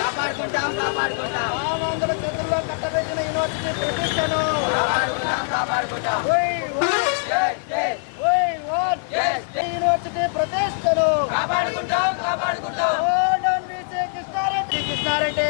కాపాడుకుంటాం కాపాడుకుంటాం. రామాంధ్ర చేతుల్లో కట్టబెట్టిన యూనివర్సిటీ ప్రతిష్టను కాపాడుకుంటాం. want university ప్రతిష్టను కాపాడుకుంటాం కాపాడుకుంటాం కృష్ణారెడ్డి కృష్ణారెడ్డి.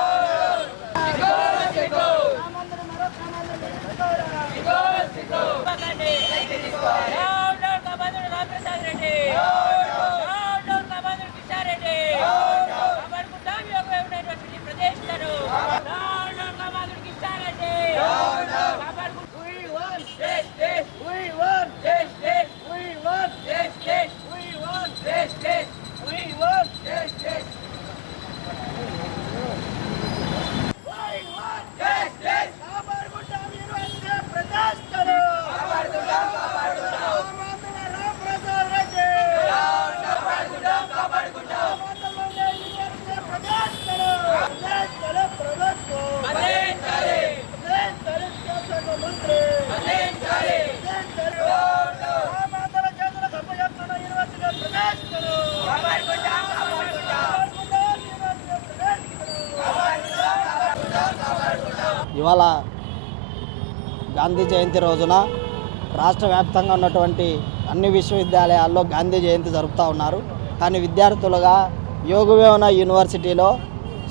కృష్ణారెడ్డి రామాంధ్ర మరో రామాంధ్ర నిలుచుకోరా. We want, we want, we want, we want, we want. కాపాడుకుంటాం యూనివర్సిటీ ప్రతిష్టను. రామాంధ్ర రామప్రసాద్ రెడ్డి. రామాంధ్రలోనే యూనివర్సిటీ ప్రతిష్టను. ప్రతిష్టను ప్రభుత్వం. ప్రతిష్టను శాసన మంత్రి. ప్రతిష్టను. రామాంధ్ర చేతులకు అప్పచెప్తున్న యూనివర్సిటీ ప్రతిష్టను. కాపాడుకుంటాం యూనివర్సిటీ ప్రతిష్టను. ఇవాళ గాంధీ జయంతి రోజున రాష్ట్ర వ్యాప్తంగా ఉన్నటువంటి అన్ని విశ్వవిద్యాలయాల్లో గాంధీ జయంతి జరుపుతూ ఉన్నారు. కానీ విద్యార్థులుగా యోగవేవన యూనివర్సిటీలో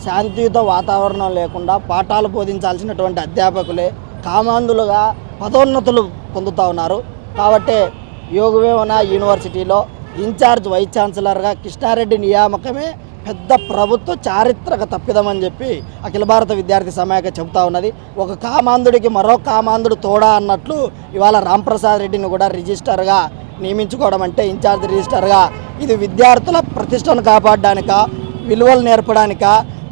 శాంతియుత వాతావరణం లేకుండా పాఠాలు బోధించాల్సినటువంటి అధ్యాపకులే కామాంధులుగా పదోన్నతులు పొందుతూ ఉన్నారు. కాబట్టి యోగవేవన యూనివర్సిటీలో ఇన్ఛార్జ్ వైస్ ఛాన్సలర్గా కృష్ణారెడ్డి నియామకమే పెద్ద ప్రభుత్వ చారిత్రక తప్పిదమని చెప్పి అఖిల భారత విద్యార్థి సమాయక చెబుతా ఉన్నది. ఒక కామాంధుడికి మరో కామాంధుడు తోడా అన్నట్లు ఇవాళ రాంప్రసాద్ రెడ్డిని కూడా రిజిస్టర్గా నియమించుకోవడం అంటే ఇన్ఛార్జ్ రిజిస్టర్గా ఇది విద్యార్థుల ప్రతిష్టను కాపాడడానిక విలువలు నేర్పడానిక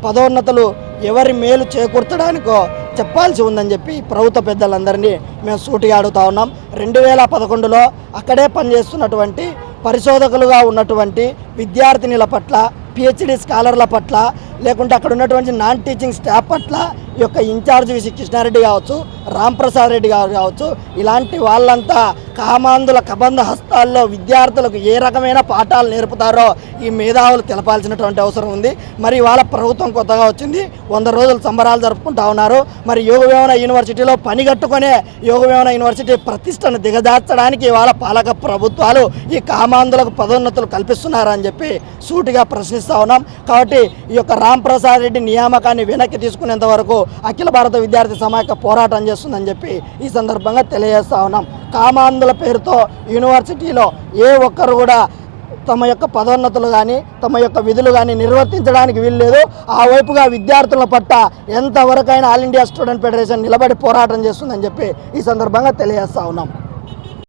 పదోన్నతులు ఎవరి మేలు చేకూర్చడానికో చెప్పాల్సి ఉందని చెప్పి ప్రభుత్వ పెద్దలందరినీ మేము సూటిగా అడుగుతా ఉన్నాం. రెండు వేల పదకొండులో అక్కడే పనిచేస్తున్నటువంటి పరిశోధకులుగా ఉన్నటువంటి విద్యార్థినిల పట్ల పిహెచ్డి స్కాలర్ల పట్ల లేకుంటే అక్కడ ఉన్నటువంటి నాన్ టీచింగ్ స్టాఫ్ పట్ల ఈ యొక్క ఇన్ఛార్జ్ విసి కృష్ణారెడ్డి కావచ్చు రాంప్రసాద్ రెడ్డి గారు కావచ్చు ఇలాంటి వాళ్ళంతా కామాంధుల కబంధ హస్తాల్లో విద్యార్థులకు ఏ రకమైన పాఠాలు నేర్పుతారో ఈ మేధావులు తెలపాల్సినటువంటి అవసరం ఉంది. మరి వాళ్ళ ప్రభుత్వం కొత్తగా వచ్చింది. వంద రోజులు సంబరాలు జరుపుకుంటా ఉన్నారు. మరి యోగవేమన యూనివర్సిటీలో పని కట్టుకునే యోగవేమన యూనివర్సిటీ ప్రతిష్టను దిగజార్చడానికి ఇవాళ పాలక ప్రభుత్వాలు ఈ కామాంధులకు పదోన్నతులు కల్పిస్తున్నారని చెప్పి సూటిగా ప్రశ్నిస్తూ ఉన్నాం. కాబట్టి ఈ యొక్క రాంప్రసాద్ రెడ్డి నియామకాన్ని వెనక్కి తీసుకునేంత వరకు అఖిల భారత విద్యార్థి సమాఖ్య పోరాటం చేస్తుందని చెప్పి ఈ సందర్భంగా తెలియజేస్తా ఉన్నాం. కామాంధుల పేరుతో యూనివర్సిటీలో ఏ ఒక్కరు కూడా తమ యొక్క పదోన్నతులు కానీ తమ యొక్క విధులు కానీ నిర్వర్తించడానికి వీల్లేదు. ఆ వైపుగా విద్యార్థుల పట్ల ఎంతవరకైనా ఆల్ ఇండియా స్టూడెంట్ ఫెడరేషన్ నిలబడి పోరాటం చేస్తుందని చెప్పి ఈ సందర్భంగా తెలియజేస్తా ఉన్నాం.